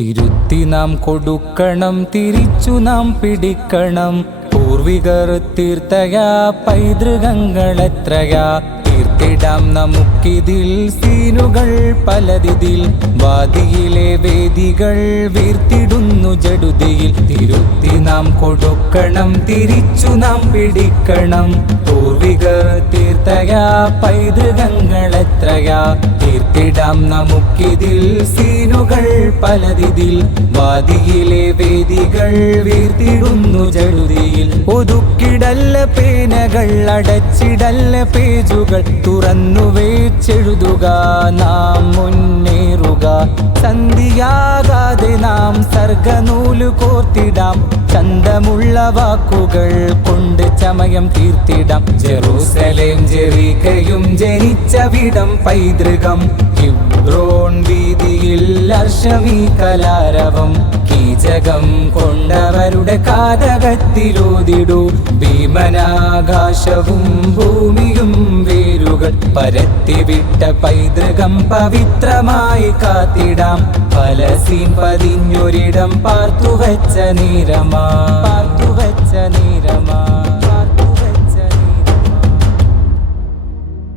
തിരുത്തി നാം കൊടുക്കണം, തിരിച്ചു നാം പിടിക്കണം. പൂർവികർ തീർത്തയാ പൈതൃകങ്ങളെത്രയാ, തീർത്തിടാം നമുക്കിതിൽ സീനുകൾ പലതിതിൽ. വാദിയിലെ വേദികൾ വീർത്തിടുന്നു ജടുതിയിൽ. തിരുത്തി നാം കൊടുക്കണം, തിരിച്ചു നാം പിടിക്കണം. പൂർവികർ തീർത്തയാ പൈതൃകങ്ങളെത്രയാ, തീർത്തിടാം നമുക്കിതിൽ സീനുകൾ പലതിതിൽ. വാദിയിലെ വേദികൾ വീർത്തിടുന്നു ജടുതിയിൽ. ഒതുക്കിടല്ല പേനകൾ, അടച്ചിടല്ല പേജുകൾ, തുറന്നു വെച്ചെഴുതുക നാം മുന്നേറുക. സന്ധിയാകാതെ നാം സർഗനൂല് കോർത്തിടാം, ചന്തമുള്ള വാക്കുകൾ കൊണ്ട് ചമയം തീർത്തിടാം. ജെറൂസലേം ജെറീക്കയും ജനിച്ചവിടം പൈതൃകം. ഹിബ്രോൻ വീതിയിൽ അർശമീ കലാരവം. കീചകം കൊണ്ടവരുടെ കാതകത്തിലൂതിടൂ. ഭീമനാകാശവും ഭൂമിയും വേരുകൾ പരത്തിവിട്ട പൈതൃകം പവിത്രമായി കാത്തിടാം. പലസ്തീൻ പതിഞ്ഞൊരിടം പാർത്തുവച്ച നേരമാ, പാർത്തുവച്ച നേരം.